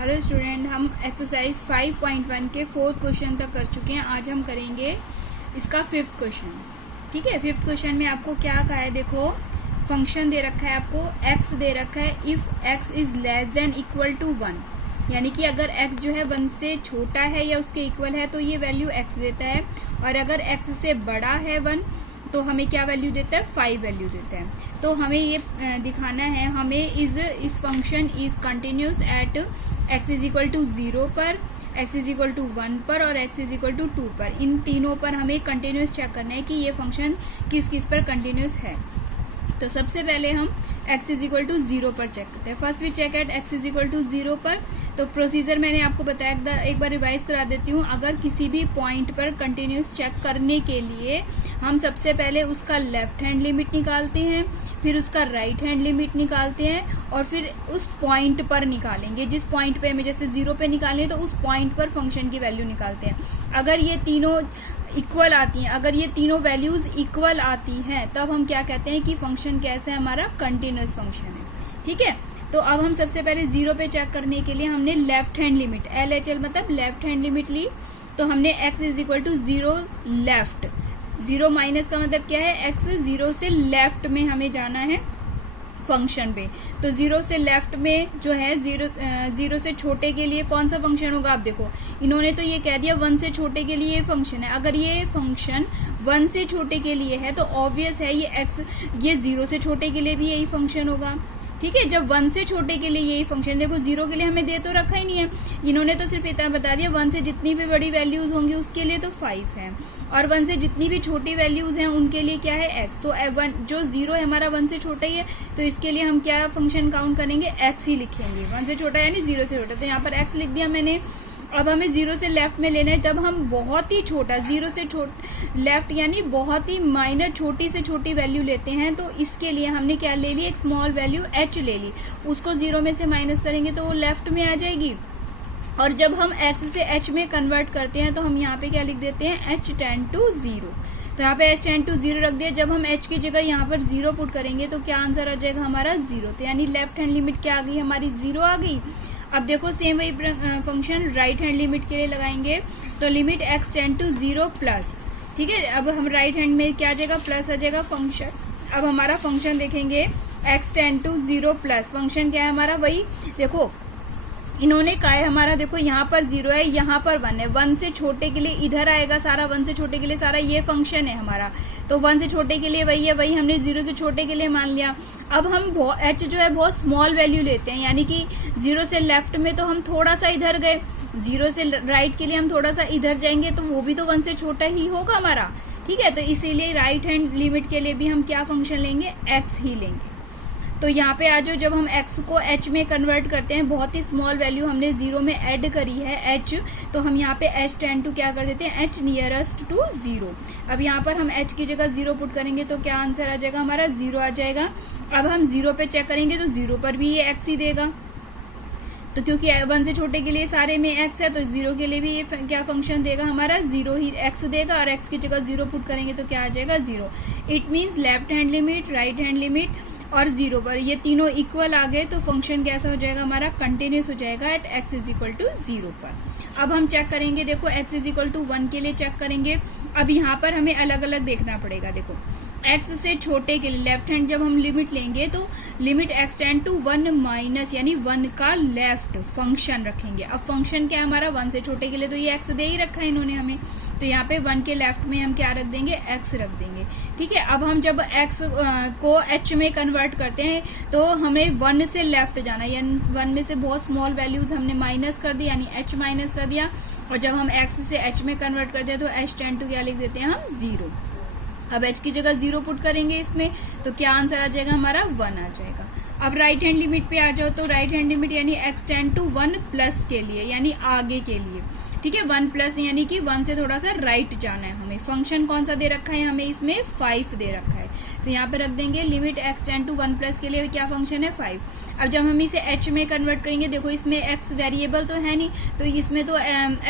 Hello student, हम exercise 5.1 के 4th question तक कर चुके हैं। आज हम करेंगे इसका 5th क्वेश्चन। ठीक है, 5th क्वेश्चन में आपको क्या कहा है, देखो फंक्शन दे रखा है, आपको x दे रखा है। If x is less than equal to 1, यानी कि अगर x जो है 1 से छोटा है या उसके इक्वल है तो ये वैल्यू x देता है, और अगर x से बड़ा है 1 तो हमें क्या वैल्यू देता है, 5 वैल्यू देता है। तो हमें ये दिखाना है, हमें इस function is continuous at x is equal to 0 पर, x इज इक्वल टू 1 पर और x इज इक्वल टू 2 पर। इन तीनों पर हमें कंटिन्यूस चेक करना है कि ये फंक्शन किस किस पर कंटिन्यूस है। तो सबसे पहले हम x इज इक्वल टू 0 पर चेक करते हैं। First we check at x is equal to 0 पर। तो प्रोसीजर मैंने आपको बताया, एक बार रिवाइज करा देती हूँ। अगर किसी भी पॉइंट पर कंटिन्यूस चेक करने के लिए हम सबसे पहले उसका लेफ्ट हैंड लिमिट निकालते हैं, फिर उसका राइट हैंड लिमिट निकालते हैं और फिर उस पॉइंट पर निकालेंगे। जिस पॉइंट पे हमें जैसे 0 पे निकालें तो उस पॉइंट पर फंक्शन की वैल्यू निकालते हैं। अगर ये तीनों इक्वल आती हैं, अगर ये तीनों वैल्यूज इक्वल आती हैं, तब हम क्या कहते हैं कि फंक्शन कैसा है, हमारा कंटिन्यूस फंक्शन है। ठीक है, तो अब हम सबसे पहले 0 पे चेक करने के लिए हमने लेफ्ट हैंड लिमिट LHL मतलब लेफ्ट हैंड लिमिट ली। तो हमने x is equal to 0 left, 0 minus का मतलब क्या है, x 0 से लेफ्ट में हमें जाना है फंक्शन पे। तो 0 से लेफ्ट में जो है 0 से छोटे के लिए कौन सा फंक्शन होगा। आप देखो, इन्होंने तो ये कह दिया 1 से छोटे के लिए ये फंक्शन है। अगर ये फंक्शन 1 से छोटे के लिए है तो ऑब्वियस है ये 0 से छोटे के लिए भी यही फंक्शन होगा। ठीक है, जब 1 से छोटे के लिए यही फंक्शन, देखो 0 के लिए हमें दे तो रखा ही नहीं है, इन्होंने तो सिर्फ इतना बता दिया 1 से जितनी भी बड़ी वैल्यूज होंगी उसके लिए तो 5 है, और 1 से जितनी भी छोटी वैल्यूज हैं उनके लिए क्या है, x। तो जो 0 है हमारा 1 से छोटा ही है, तो इसके लिए हम क्या फंक्शन काउंट करेंगे, x ही लिखेंगे। 1 से छोटा यानी 0 से छोटा, तो यहाँ पर x लिख दिया मैंने। अब हमें 0 से लेफ्ट में लेना है, जब हम बहुत ही छोटा 0 से लेफ्ट यानी बहुत ही माइनर छोटी से छोटी वैल्यू लेते हैं, तो इसके लिए हमने क्या ले ली, एक स्मॉल वैल्यू h ले ली। उसको 0 में से माइनस करेंगे तो वो लेफ्ट में आ जाएगी। और जब हम x से h में कन्वर्ट करते हैं तो हम यहाँ पे क्या लिख देते हैं, h टेंड टू 0। तो यहाँ पे h टेंड टू 0 रख दिया। जब हम h की जगह यहाँ पर 0 पुट करेंगे तो क्या आंसर आ जाएगा हमारा 0। तो यानी लेफ्ट हैंड लिमिट क्या आ गई हमारी, 0 आ गई। अब देखो सेम वही फंक्शन राइट हैंड लिमिट के लिए लगाएंगे। तो limit x tend to 0 plus, ठीक है, अब हम राइट हैंड में क्या आ जाएगा, प्लस आ जाएगा फंक्शन। अब हमारा फंक्शन देखेंगे x tend to 0 plus, function क्या है हमारा, वही देखो इन्होंने कहा है हमारा, देखो यहाँ पर 0 है, यहाँ पर 1 है। 1 से छोटे के लिए इधर आएगा सारा, 1 से छोटे के लिए सारा ये फंक्शन है हमारा। तो 1 से छोटे के लिए वही है, वही हमने 0 से छोटे के लिए मान लिया। अब हम h जो है बहुत स्मॉल वैल्यू लेते हैं, यानी कि 0 से लेफ्ट में तो हम थोड़ा सा इधर गए, 0 से राइट के लिए हम थोड़ा सा इधर जाएंगे, तो वो भी तो 1 से छोटा ही होगा हमारा। ठीक है, तो इसीलिए राइट हैंड लिमिट के लिए भी हम क्या फंक्शन लेंगे, x ही लेंगे। तो यहाँ पे आ जाओ, जब हम x को h में कन्वर्ट करते हैं, बहुत ही स्मॉल वैल्यू हमने 0 में ऐड करी है h, तो हम यहाँ पे h टेंड टू क्या कर देते हैं, h नियरेस्ट टू 0। अब यहाँ पर हम h की जगह 0 पुट करेंगे तो क्या आंसर आ जाएगा हमारा, 0 आ जाएगा। अब हम 0 पे चेक करेंगे तो 0 पर भी ये x ही देगा। तो क्योंकि 1 से छोटे के लिए सारे में x है, तो 0 के लिए भी ये क्या फंक्शन देगा हमारा, 0 ही x देगा, और x की जगह 0 पुट करेंगे तो क्या आ जाएगा, 0। It means left hand limit, right hand limit और 0 पर ये तीनों इक्वल आ गए, तो फंक्शन कैसा हो जाएगा हमारा, कंटिन्यूस हो जाएगा at x is equal to 0 पर। अब हम चेक करेंगे, देखो x इज इक्वल टू 1 के लिए चेक करेंगे। अब यहाँ पर हमें अलग अलग देखना पड़ेगा। देखो x से छोटे के लिए लेफ्ट हैंड जब हम लिमिट लेंगे तो limit x tend to 1 minus यानी 1 का लेफ्ट फंक्शन रखेंगे। अब फंक्शन क्या है हमारा, 1 से छोटे के लिए तो ये x दे ही रखा है इन्होंने हमें, तो यहाँ पे 1 के लेफ्ट में हम क्या रख देंगे, x रख देंगे। ठीक है, अब हम जब x को h में कन्वर्ट करते हैं तो हमें 1 से लेफ्ट जाना, यानी 1 में से बहुत स्मॉल वैल्यूज हमने माइनस कर दी, यानी h माइनस कर दिया। और जब हम x से h में कन्वर्ट करते हैं तो h टेंड टू क्या लिख देते हैं हम, 0। अब h की जगह 0 पुट करेंगे इसमें तो क्या आंसर आ जाएगा हमारा, 1 आ जाएगा। अब राइट हैंड लिमिट पे आ जाओ, तो राइट हैंड लिमिट यानी x टेंड टू 1 प्लस के लिए, यानी आगे के लिए। ठीक है, 1 प्लस यानी कि 1 से थोड़ा सा राइट जाना है हमें। फंक्शन कौन सा दे रखा है हमें, इसमें 5 दे रखा है, तो यहाँ पे रख देंगे limit x tend to 1 plus के लिए क्या फंक्शन है, 5। अब जब हम इसे h में कन्वर्ट करेंगे, देखो इसमें x वेरिएबल तो है नहीं, तो इसमें तो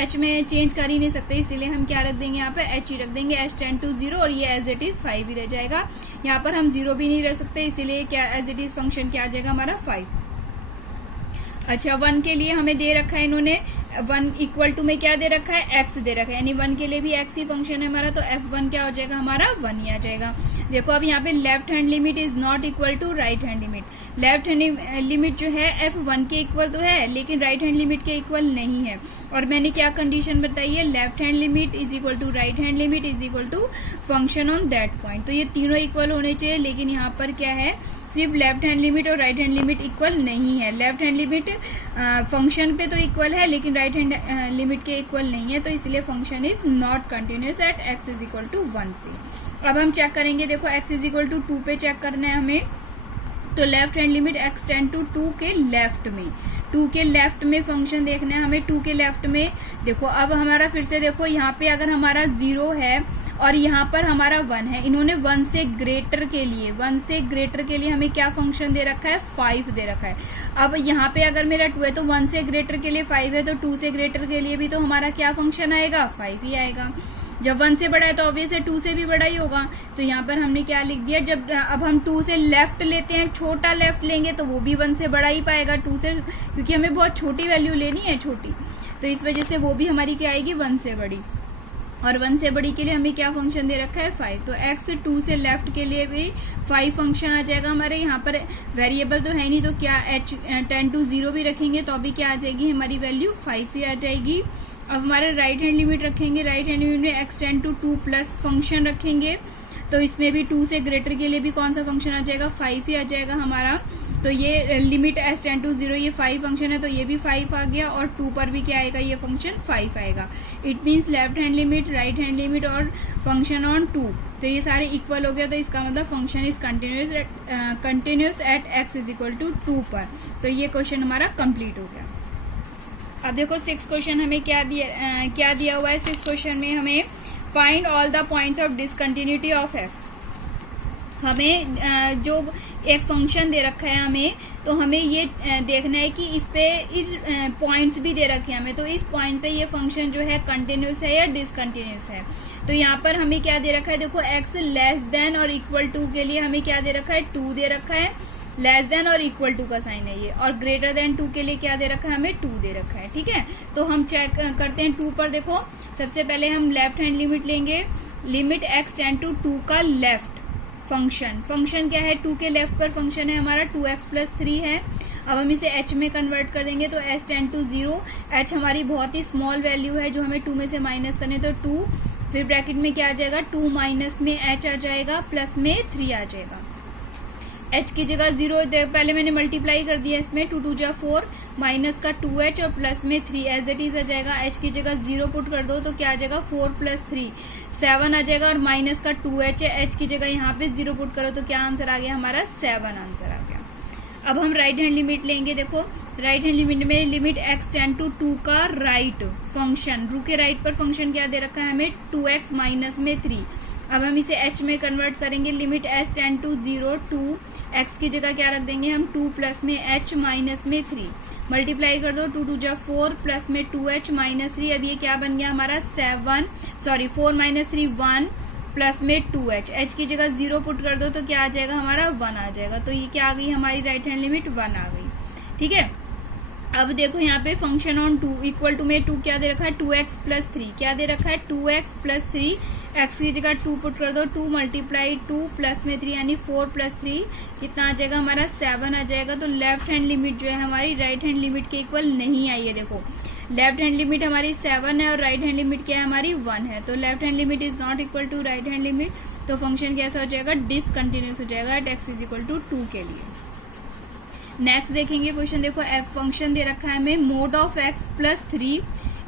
h में चेंज कर ही नहीं सकते, इसीलिए हम क्या रख देंगे यहाँ पे, h ही रख देंगे, h टेंड टू 0, और ये एज इट इज 5 ही रह जाएगा। यहाँ पर हम 0 भी नहीं रह सकते, इसीलिए क्या एज इट इज फंक्शन क्या आ जाएगा हमारा, 5। अच्छा 1 के लिए हमें दे रखा है इन्होंने 1 इक्वल टू में क्या दे रखा है, x दे रखा है, यानी 1 के लिए भी x ही फंक्शन है हमारा, तो f1 क्या हो जाएगा हमारा 1 ही आ जाएगा। देखो अब यहाँ पे left hand limit is not equal to right hand limit. Left hand limit जो है f1 के इक्वल तो है, लेकिन राइट हैंड लिमिट के इक्वल नहीं है। और मैंने क्या कंडीशन बताई है, left hand limit is equal to right hand limit is equal to function on that point. तो ये तीनों इक्वल होने चाहिए, लेकिन यहाँ पर क्या है, सिर्फ लेफ्ट हैंड लिमिट और राइट हैंड लिमिट इक्वल नहीं है। लेफ्ट हैंड लिमिट फंक्शन पे तो इक्वल है, लेकिन राइट हैंड लिमिट के इक्वल नहीं है, तो इसलिए function is not continuous at x is equal to 1 पे। अब हम चेक करेंगे, देखो x इज इक्वल टू 2 पे चेक करना है हमें, तो left hand limit x tend to 2 के लेफ्ट में, 2 के लेफ्ट में फंक्शन देखना है हमें। 2 के लेफ्ट में देखो अब हमारा फिर से देखो यहाँ पे अगर हमारा 0 है और यहाँ पर हमारा 1 है, इन्होंने 1 से ग्रेटर के लिए, 1 से ग्रेटर के लिए हमें क्या फंक्शन दे रखा है, 5 दे रखा है। अब यहाँ पे अगर मेरा 2 है तो 1 से ग्रेटर के लिए 5 है, तो 2 से ग्रेटर के लिए भी तो हमारा क्या फंक्शन आएगा, 5 ही आएगा। जब 1 से बड़ा है तो ऑब्वियस है 2 से भी बड़ा ही होगा, तो यहाँ पर हमने क्या लिख दिया, जब अब हम 2 से लेफ्ट लेते हैं, छोटा लेफ्ट लेंगे तो वो भी 1 से बड़ा ही पाएगा 2 से, क्योंकि हमें बहुत छोटी वैल्यू लेनी है, छोटी, तो इस वजह से वो भी हमारी क्या आएगी 1 से बड़ी। और 1 से बड़ी के लिए हमें क्या फंक्शन दे रखा है 5, तो x 2 से लेफ्ट के लिए भी 5 फंक्शन आ जाएगा हमारे। यहाँ पर वेरिएबल तो है नहीं, तो क्या h टेंड टू 0 भी रखेंगे तो अभी क्या आ जाएगी हमारी वैल्यू 5 ही आ जाएगी। अब हमारे राइट हैंड लिमिट रखेंगे, राइट हैंड लिमिट में x tend to 2 plus function रखेंगे, तो इसमें भी 2 से ग्रेटर के लिए भी कौन सा फंक्शन आ जाएगा, 5 ही आ जाएगा हमारा। तो ये लिमिट s टेंड टू 0 ये 5 फंक्शन है, तो ये भी 5 आ गया, और 2 पर भी क्या आएगा, ये फंक्शन 5 आएगा। It means left hand limit, right hand limit और फंक्शन ऑन 2, तो ये सारे इक्वल हो गया, तो इसका मतलब function is continuous at x is equal to 2 पर। तो ये क्वेश्चन हमारा कंप्लीट हो गया। अब देखो 6 क्वेश्चन हमें क्या दिया हुआ है। 6 क्वेश्चन में हमें find all the points of discontinuity of f। हमें जो एक फंक्शन दे रखा है हमें, तो हमें ये देखना है कि इस पे इस पॉइंट्स भी दे रखे हैं हमें, तो इस पॉइंट पे ये फंक्शन जो है कंटिन्यूस है या डिसकंटिन्यूस है। तो यहाँ पर हमें क्या दे रखा है, देखो x लेस देन और इक्वल टू के लिए हमें क्या दे रखा है, 2 दे रखा है, लेस देन और इक्वल टू का साइन है ये, और ग्रेटर देन 2 के लिए क्या दे रखा है, हमें 2 दे रखा है। ठीक है, तो हम चेक करते हैं 2 पर। देखो सबसे पहले हम लेफ्ट हैंड लिमिट लेंगे, लिमिट x टेंड टू 2 का लेफ्ट फंक्शन क्या है, 2 के लेफ्ट पर फंक्शन है हमारा 2x प्लस 3 है। अब हम इसे h में कन्वर्ट कर देंगे, तो s टेंड टू 0, h हमारी बहुत ही स्मॉल वैल्यू है जो हमें 2 में से माइनस करने, तो 2, फिर ब्रैकेट में क्या आ जाएगा, 2 माइनस में h आ जाएगा, प्लस में 3 आ जाएगा। h की जगह 0 पहले मैंने मल्टीप्लाई कर दिया इसमें, 2 2 जा 4, माइनस का 2h और प्लस में 3 एज इट इज आ जाएगा। h की जगह 0 पुट कर दो तो क्या आ जाएगा, 4 प्लस 3 7 आ जाएगा, और माइनस का 2h है, h की जगह यहाँ पे 0 पुट करो तो क्या आंसर आ गया हमारा, 7 आंसर आ गया। अब हम राइट हैंड लिमिट लेंगे, देखो राइट हैंड लिमिट में लिमिट x टेंड टू 2 का राइट फंक्शन, रू के राइट पर फंक्शन क्या दे रखा है हमें, 2x माइनस में 3। अब हम इसे h में कन्वर्ट करेंगे, limit s tend to 0 2, x की जगह क्या रख देंगे हम, 2 प्लस में h माइनस में 3, मल्टीप्लाई कर दो, 2 2 जा 4 प्लस में 2h माइनस 3, अब ये क्या बन गया हमारा 4 माइनस 3 1 प्लस में 2h, h की जगह 0 पुट कर दो तो क्या आ जाएगा हमारा 1 आ जाएगा। तो ये क्या आ गई हमारी राइट हैंड लिमिट 1 आ गई। ठीक है, अब देखो यहाँ पे फंक्शन ऑन 2 इक्वल टू में 2 क्या दे रखा है, 2x प्लस 3 क्या दे रखा है, 2x प्लस 3, x की जगह 2 पुट कर दो, 2 मल्टीप्लाई 2 प्लस में 3 यानी 4 प्लस 3 कितना आ जाएगा हमारा 7 आ जाएगा। तो लेफ्ट हैंड लिमिट जो है हमारी राइट हैंड लिमिट के इक्वल नहीं आई है। देखो लेफ्ट हैंड लिमिट हमारी 7 है और राइट हैंड लिमिट क्या है हमारी 1 है, तो left hand limit is not equal to right hand limit, तो फंक्शन कैसा हो जाएगा, डिसकंटिन्यूस हो जाएगा at x is equal to 2 के लिए। नेक्स्ट देखेंगे क्वेश्चन, देखो f फंक्शन दे रखा है हमें, mod of x plus 3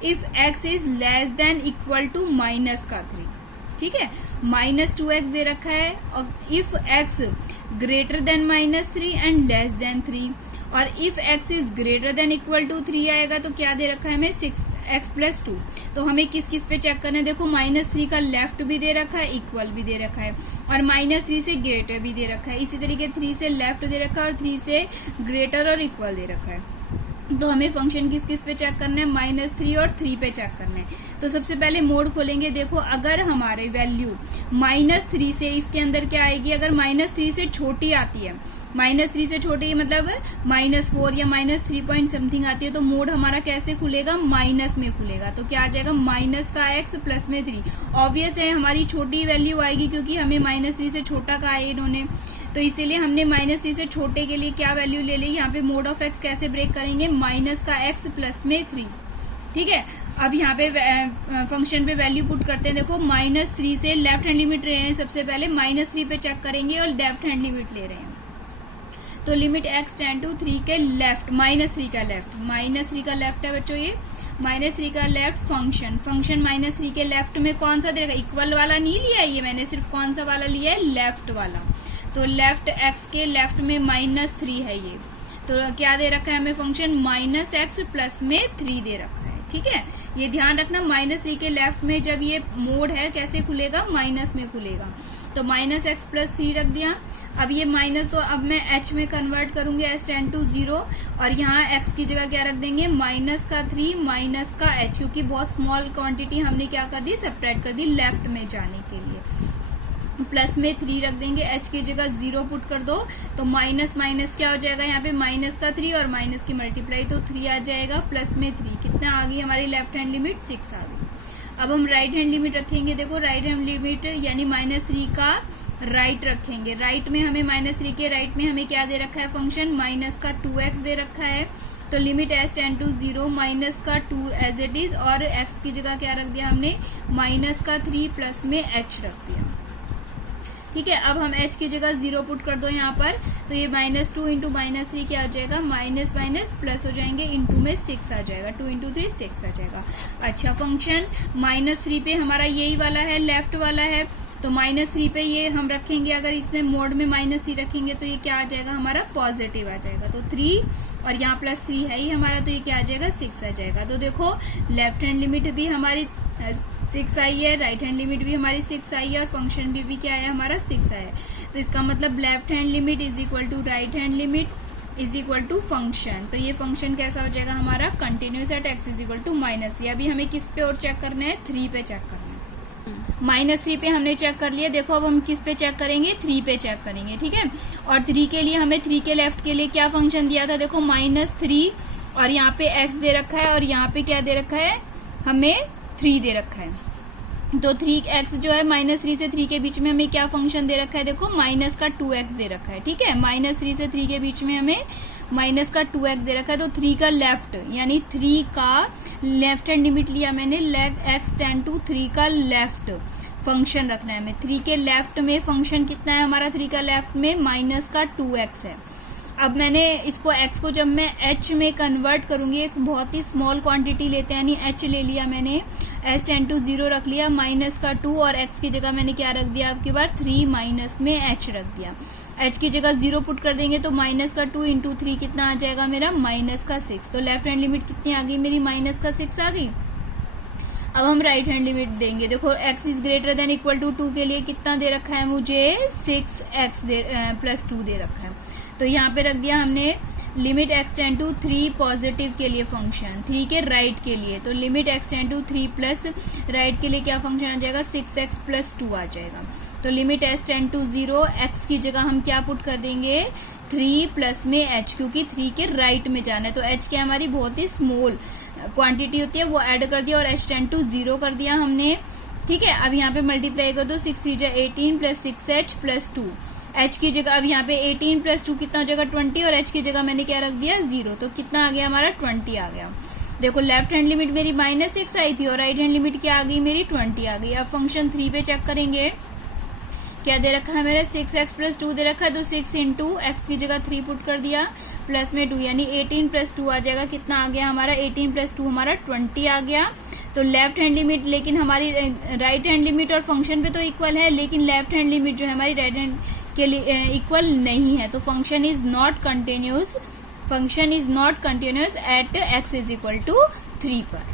if x is less than equal to minus का 3। ठीक है, माइनस 2x दे रखा है, और if x greater than minus 3 and less than 3, और if x is greater than equal to 3 आएगा तो क्या दे रखा है हमें 6x प्लस 2। तो हमें किस किस पे चेक करना है, देखो -3 का लेफ्ट भी दे रखा है, इक्वल भी दे रखा है, और -3 से ग्रेटर भी दे रखा है, इसी तरीके 3 से लेफ्ट दे रखा है और 3 से ग्रेटर और इक्वल दे रखा है। तो हमें फंक्शन किस किस पे चेक करना है, -3 और 3 पे चेक करना है। तो सबसे पहले मोड खोलेंगे, देखो अगर हमारे वैल्यू -3 से इसके अंदर क्या आएगी, अगर -3 से छोटी आती है -3 से छोटे मतलब -4 या -3 पॉइंट समथिंग आती है तो मोड हमारा कैसे खुलेगा, माइनस में खुलेगा। तो क्या आ जाएगा, माइनस का x प्लस में 3। ऑब्वियस है हमारी छोटी वैल्यू आएगी क्योंकि हमें -3 से छोटा कहा है इन्होंने, तो इसीलिए हमने -3 से छोटे के लिए क्या वैल्यू ले ली, यहाँ पे मोड ऑफ x कैसे ब्रेक करेंगे, माइनस का x प्लस में 3। ठीक है, अब यहाँ पे फंक्शन पे वैल्यू पुट करते हैं। देखो -3 से लेफ्ट हैंड लिमिट ले रहे हैं, सबसे पहले -3 पे चेक करेंगे और लेफ्ट हैंड लिमिट ले रहे हैं। तो लिमिट x टेंड टू 3 के लेफ्ट, -3 का लेफ्ट, -3 का लेफ्ट है बच्चों ये, -3 का लेफ्ट फंक्शन -3 के लेफ्ट में कौन सा देगा, इक्वल वाला नहीं लिया है ये मैंने, सिर्फ कौन सा वाला लिया है, लेफ्ट वाला। तो लेफ्ट x के लेफ्ट में -3 है ये, तो क्या दे रखा है हमें फंक्शन, -x प्लस में 3 दे रखा है। ठीक है, ये ध्यान रखना, -3 के लेफ्ट में जब ये मोड है कैसे खुलेगा, माइनस में खुलेगा। तो -x प्लस 3 रख दिया। अब ये माइनस, तो अब मैं h में कन्वर्ट करूंगी, h टेंड टू 0, और यहाँ x की जगह क्या रख देंगे, -3 माइनस का h, क्योंकि बहुत स्मॉल क्वांटिटी हमने क्या कर दी, सब्ट्रैक्ट कर दी लेफ्ट में जाने के लिए। प्लस में 3 रख देंगे, h की जगह 0 पुट कर दो, तो माइनस माइनस क्या हो जाएगा, यहाँ पे -3 और माइनस की मल्टीप्लाई, तो 3 आ जाएगा, प्लस में 3 कितना आ गई हमारी लेफ्ट हैंड लिमिट, 6 आ गई। अब हम राइट हैंड लिमिट रखेंगे। देखो राइट हैंड लिमिट यानी -3 का राइट रखेंगे। राइट में हमें -3 के राइट में हमें क्या दे रखा है फंक्शन, माइनस का 2x दे रखा है। तो limit s tend to 0 minus का 2 एज इट इज, और x की जगह क्या रख दिया हमने, -3 प्लस में h रख दिया। ठीक है, अब हम h की जगह 0 पुट कर दो यहाँ पर, तो ये -2 इंटू -3 क्या हो जाएगा, माइनस माइनस प्लस हो जाएंगे, इंटू में 6 आ जाएगा, 2 इंटू 3 6 आ जाएगा। अच्छा, फंक्शन -3 पे हमारा यही वाला है, लेफ्ट वाला है, तो -3 पे ये हम रखेंगे। अगर इसमें मोड में -3 रखेंगे तो ये क्या आ जाएगा हमारा, पॉजिटिव आ जाएगा। तो 3 और यहाँ +3 है ही हमारा, तो ये क्या आ जाएगा, 6 आ जाएगा। तो देखो लेफ्ट हैंड लिमिट भी हमारी 6 आई है, राइट हैंड लिमिट भी हमारी 6 आई है, और फंक्शन भी क्या है हमारा 6 आया है। तो इसका मतलब left hand limit is equal to right hand limit is equal to function. तो ये फंक्शन कैसा हो जाएगा हमारा, continuous at x is equal to -3। अभी हमें किस पे और चेक करना है, 3 पे चेक करना है। -3 पे हमने चेक कर लिया। देखो अब हम किस पे चेक करेंगे, 3 पे चेक करेंगे। ठीक है, और 3 के लिए हमें 3 के लेफ्ट के लिए क्या फंक्शन दिया था, देखो -3, और यहाँ पे x दे रखा है, और यहाँ पे क्या दे रखा है, हमें 3 दे रखा है। तो 3x जो है, -3 से 3 के बीच में हमें क्या फंक्शन दे रखा है, देखो माइनस का 2x दे रखा है। ठीक है, -3 से 3 के बीच में हमें माइनस का 2x दे रखा है। तो 3 का लेफ्ट यानी 3 का लेफ्ट हैंड लिमिट लिया मैंने, x टेंड टू 3 का लेफ्ट फंक्शन रखना है हमें। 3 के लेफ्ट में फंक्शन कितना है हमारा, 3 का लेफ्ट में माइनस का 2x है। अब मैंने इसको x को जब मैं h में कन्वर्ट करूंगी, एक बहुत ही स्मॉल क्वांटिटी लेते हैं, यानी h ले लिया मैंने, s टेंड टू 0 रख लिया, माइनस का 2, और x की जगह मैंने क्या रख दिया, आपकी बार 3 माइनस में h रख दिया। h की जगह 0 पुट कर देंगे, तो माइनस का 2 इंटू 3 कितना आ जाएगा मेरा, माइनस का 6। तो लेफ्ट हैंड लिमिट कितनी आ गई मेरी, माइनस का 6 आ गई। अब हम राइट हैंड लिमिट देंगे। देखो x is greater than equal to 2 के लिए कितना दे रखा है मुझे, 6x प्लस 2 दे रखा है। तो यहाँ पे रख दिया हमने limit x tend to 3 positive के लिए फंक्शन, 3 के राइट के लिए, तो limit x tend to 3 plus right के लिए क्या फंक्शन आ जाएगा, 6x प्लस 2 आ जाएगा। तो limit s tend to 0, x की जगह हम क्या पुट कर देंगे, 3 प्लस में h, क्योंकि 3 के राइट में जाना है। तो h क्या हमारी बहुत ही स्मॉल क्वांटिटी होती है, वो ऐड कर दिया, और h टेंड टू 0 कर दिया हमने। ठीक है, अब यहाँ पे मल्टीप्लाई कर दो, 6 3 18 प्लस 6h प्लस 2, h की जगह अब यहाँ पे 18 प्लस 2 कितना हो जाएगा, 20, और h की जगह मैंने क्या रख दिया, 0। तो कितना आ गया हमारा, 20 आ गया। देखो लेफ्ट हैंड लिमिट मेरी -6 आई थी, और राइट हैंड लिमिट क्या आ गई मेरी, 20 आ गई। अब फंक्शन 3 पे चेक करेंगे, क्या दे रखा है मेरे, 6x प्लस 2 दे रखा है, तो 6 इंटू एक्स की जगह 3 पुट कर दिया, प्लस में 2 यानी 18 प्लस 2 आ जाएगा। कितना आ गया हमारा, 18 प्लस 2 हमारा 20 आ गया। तो लेफ्ट हैंड लिमिट, लेकिन हमारी राइट हैंड लिमिट और फंक्शन पे तो इक्वल है, लेकिन लेफ्ट हैंड लिमिट जो है हमारी राइट हैंड के लिए इक्वल नहीं है। तो function is not continuous, function is not continuous at x is equal to 3 पर।